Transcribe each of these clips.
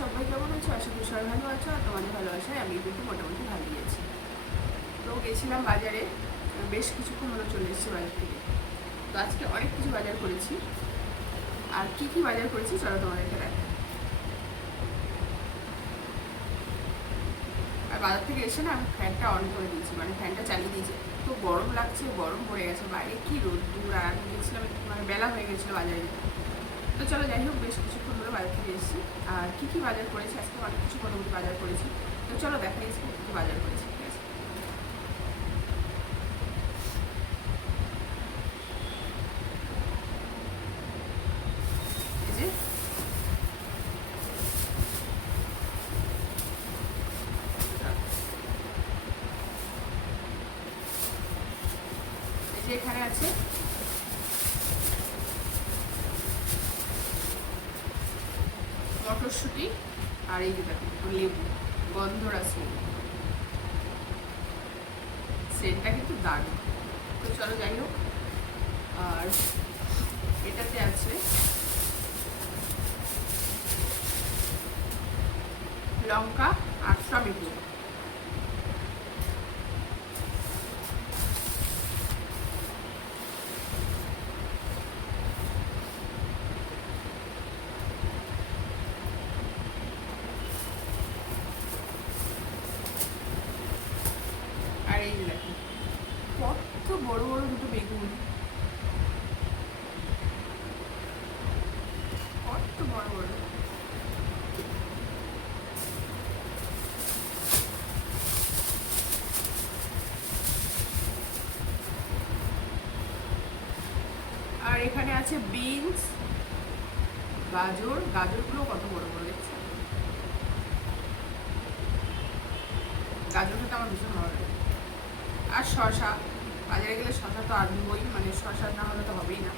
সবাই কেমন আছো? আশা করি সবাই ভালো আছো। আর তোমাদের ভালোবাসায় আমি কিন্তু মোটামুটি ভালোই আছি। তো গেছিলাম বাজারে, বেশ কিছুক্ষণ হলো চলে এসেছি বাজার থেকে। তো আজকে অনেক কিছু বাজার করেছি। আর কি কি বাজার করেছি চলো তোমাদেরকে দেখাই। আর বাজার থেকে এসে না ফ্যানটা অন করে দিয়েছি, মানে ফ্যানটা চালিয়ে দিয়েছি। তো গরম লাগছে, গরম পড়ে গেছে, বাইরে কি রোদ্দুর। আর আমি গেছিলাম মানে বেলা হয়ে গেছিলো বাজারে যেতে। তো চলো যাই হোক, বেশ কিছুক্ষণ হলো বাজার থেকে এসেছি। আর কী কী বাজার করেছি, আজকে অনেক কিছু মোটামুটি বাজার করেছি। তো চলো দেখাই আজকে কী কী বাজার করেছি, ঠিক আছে? এই যে এখানে আছে মটরশুঁটি, আর এই যে দেখো লেবু, গন্ধরাজ লেবু। সেন্টটা কিন্তু দারুণ। তো চলো যাই হোক। আর এটাতে আছে লঙ্কা আর টমেটো। আর এই দেখো কত বড় বড় দুটো বেগুন, কত বড় বড়। আর এখানে আছে বিনস, গাজর, গাজরগুলো কত বড় বড় দেখছি। গাজরটা তো আমার ভীষণ ভালো লাগে। আর শশা, বাজারে গেলে শশা তো আনবই, মানে শশা না হলে তো হবেই না।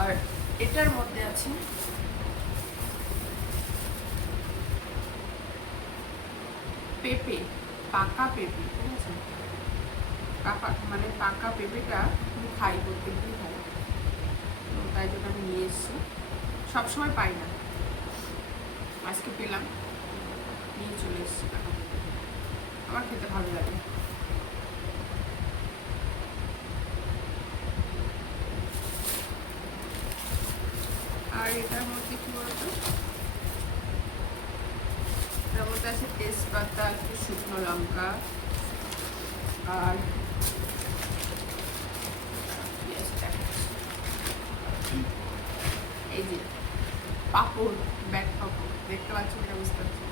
আর এটার মধ্যে আছে পেঁপে, পাকা পেঁপে, ঠিক আছে? মানে পাকা পেঁপেটা আমি খাই, প্রত্যেকদিন খাই। তো তাই জন্য আমি নিয়ে এসেছি, সবসময় পাই না, আজকে পেলাম, নিয়ে চলে এসেছি। আমার খেতে ভালো লাগে। আর এটার মধ্যে কি বলতো, এটার মধ্যে আছে তেজপাতা, একটু শুকনো লঙ্কা, আর এই যে পাঁপড়, ব্যাট পাঁপড় দেখতে পাচ্ছি, এটা বুঝতে পারছি।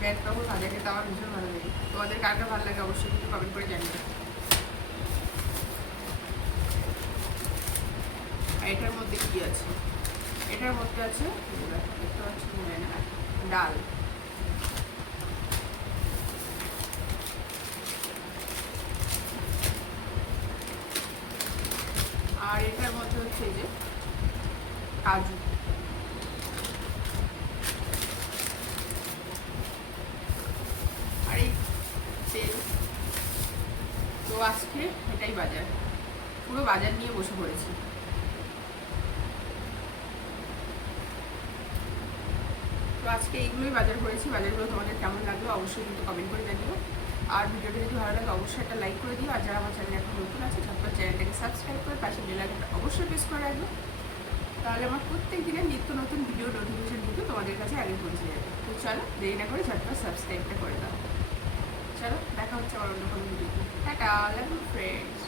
ব্যাট পাঁপড় ভাজা খেতে আমার ভীষণ ভালো লাগে। তোমাদের কার কার ভালো লাগে অবশ্যই কিন্তু কমেন্ট করে জানিয়ে। আর এটার মধ্যে কি আছে, এটার মধ্যে আছে দেখতে পাচ্ছি না, ডাল। আর এটার মধ্যে হচ্ছে এই যে কাজু। আর এই তেল। তো আজকে এটাই বাজার, পুরো বাজার নিয়ে বসে পড়েছি। তো আজকে এইগুলোই বাজার করেছি। বাজারগুলো তোমাদের কেমন লাগলো অবশ্যই কিন্তু কমেন্ট করে জানিও। আর ভিডিওটা যদি ভালো লাগে অবশ্যই একটা লাইক করে দিও। আর যারা আমার চ্যানেলে এখন নতুন আছে ঝটপট চ্যানেলটাকে সাবস্ক্রাইব করে পাশে বেল আইকনটা অবশ্যই প্রেস করে রাখবে। তাহলে আমার প্রত্যেক দিনের নিত্য নতুন ভিডিও নোটিফিকেশন কিন্তু তোমাদের কাছে আগে পৌঁছে যাবে। তো চলো দেরি না করে ঝটপট সাবস্ক্রাইবটা করে দাও। চলো দেখা হচ্ছে আমার অন্য কোনো ভিডিওতে। Tata, love you friends.